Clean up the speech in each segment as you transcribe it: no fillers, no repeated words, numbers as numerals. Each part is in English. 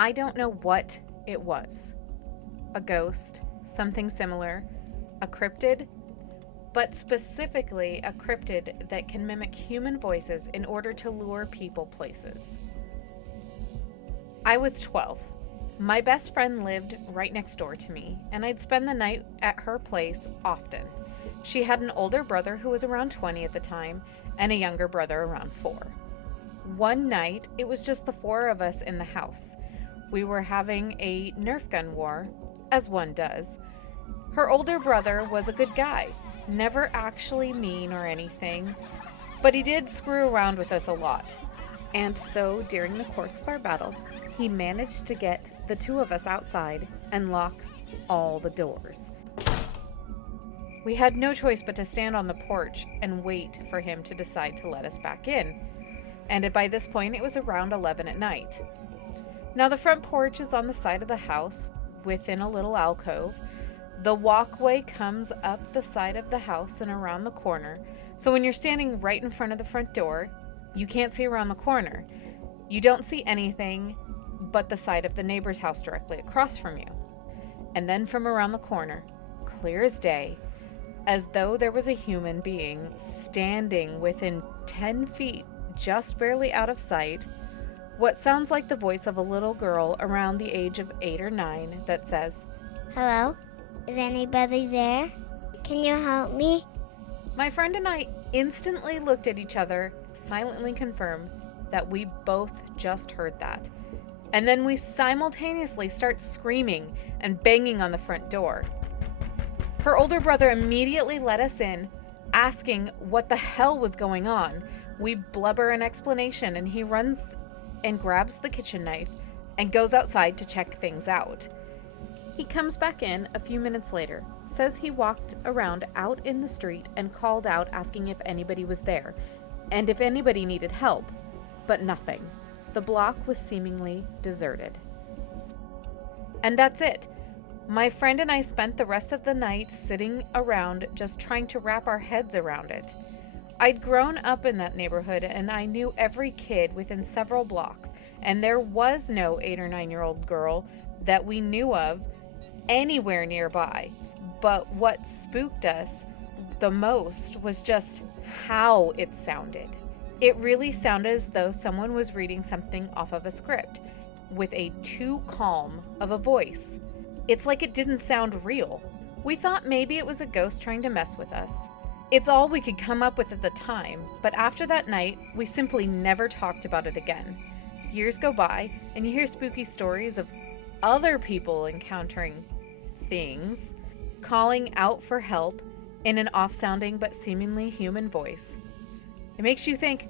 I don't know what it was. A ghost, something similar, a cryptid, but specifically a cryptid that can mimic human voices in order to lure people places. I was 12. My best friend lived right next door to me, and I'd spend the night at her place often. She had an older brother who was around 20 at the time, and a younger brother around 4. One night, it was just the 4 of us in the house. We were having a Nerf gun war, as one does. Her older brother was a good guy, never actually mean or anything, but he did screw around with us a lot. And so, during the course of our battle, he managed to get the 2 of us outside and locked all the doors. We had no choice but to stand on the porch and wait for him to decide to let us back in. And by this point, it was around 11 at night. Now, the front porch is on the side of the house within a little alcove. The walkway comes up the side of the house and around the corner. So when you're standing right in front of the front door, you can't see around the corner. You don't see anything but the side of the neighbor's house directly across from you. And then from around the corner, clear as day, as though there was a human being standing within 10 feet, just barely out of sight, what sounds like the voice of a little girl around the age of 8 or 9 that says, "Hello? Is anybody there? Can you help me?" My friend and I instantly looked at each other, silently confirmed that we both just heard that. And then we simultaneously start screaming and banging on the front door. Her older brother immediately let us in, asking what the hell was going on. We blubber an explanation, and he runs and grabs the kitchen knife and goes outside to check things out. He comes back in a few minutes later, says he walked around out in the street and called out asking if anybody was there and if anybody needed help, but nothing. The block was seemingly deserted. And that's it. My friend and I spent the rest of the night sitting around just trying to wrap our heads around it. I'd grown up in that neighborhood and I knew every kid within several blocks, and there was no 8 or 9-year-old girl that we knew of anywhere nearby. But what spooked us the most was just how it sounded. It really sounded as though someone was reading something off of a script with a too calm of a voice. It's like it didn't sound real. We thought maybe it was a ghost trying to mess with us. It's all we could come up with at the time, but after that night, we simply never talked about it again. Years go by, and you hear spooky stories of other people encountering things, calling out for help in an off-sounding but seemingly human voice. It makes you think,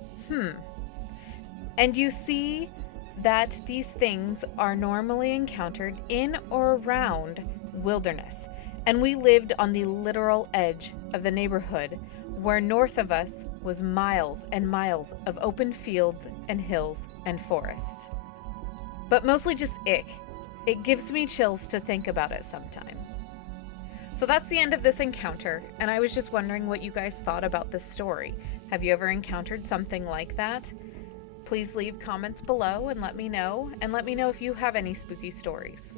And you see that these things are normally encountered in or around wilderness. And we lived on the literal edge of the neighborhood, where north of us was miles and miles of open fields and hills and forests. But mostly just ick. It gives me chills to think about it sometime. So that's the end of this encounter, and I was just wondering what you guys thought about this story. Have you ever encountered something like that? Please leave comments below and let me know if you have any spooky stories.